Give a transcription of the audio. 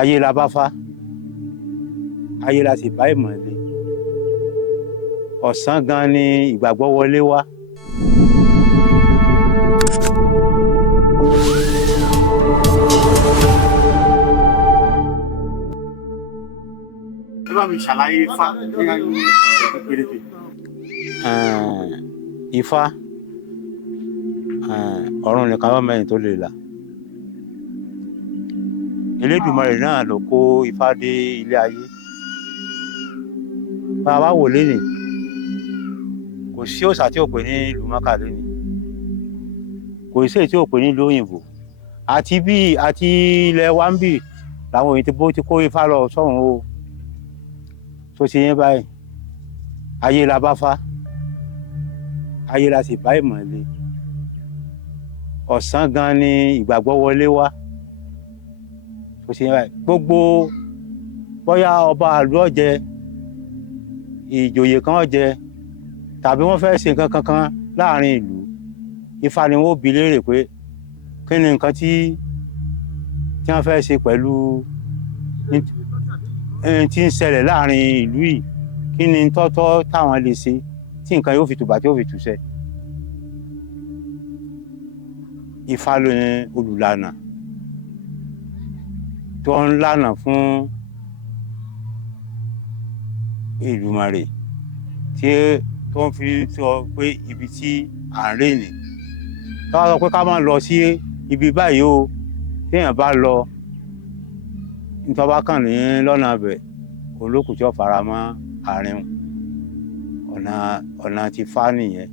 ayé la bá fá ayé la sì bá ìmọ̀le ọ̀sán gan ni ìgbàgbọ́ wọlé wá. ẹ bá mi ṣàlàyé Ifá ní èdè péréte. Ifá ọ̀run nìkan ló mẹ́rin tó lè là. Elédùmarè náà ló kó Ifá dé ilé ayé. Bá a bá wò lénìí kò sí òòṣà tí ò pé ní ìlú Mọ́kà lénìí, kò sí èyí tí ò pé ní ìlú òyìnbó, àti ilẹ̀ wa ń bì làwọn òyìnbó ti kó Ifá lọ sọ́run o. Tó ti yẹn báyìí ayé la bá fá ayé la sì bá ìmọ̀le ọ̀sán gan ni ìgbàgbọ́ wọlé wá. Tó ti yẹn báyìí gbogbo bóyá ọba àlú ọ̀jẹ̀ ìjòyè kan ọ̀jẹ̀ tàbí wọ́n fẹ́ ṣe nǹkan kankan láàrin ìlú, Ifá ni wọ́n bi léèrè pé kí ni nǹkan tí wọ́n fẹ́ ṣe pẹ̀lú tí ń ṣẹlẹ̀ láàrin ìlú yìí, kí ni tọ́tọ́ táwọn lè ṣe tí nǹkan yóò fi tùbà tí yóò fi tùṣẹ. Ifá ló ní olùlànà tó ń lànà fún Èdùmàrè tó ń fi sọ pé ibi tí à ń rè ní. Tó wá sọ pé ká má lọ sí ibi báyìí o, téèyàn bá lọ nítorí bá kàn ní lọ́nà abẹ̀ olókùn tí ó fara mọ́ àárín ọ̀nà ti Ifá nìyẹn.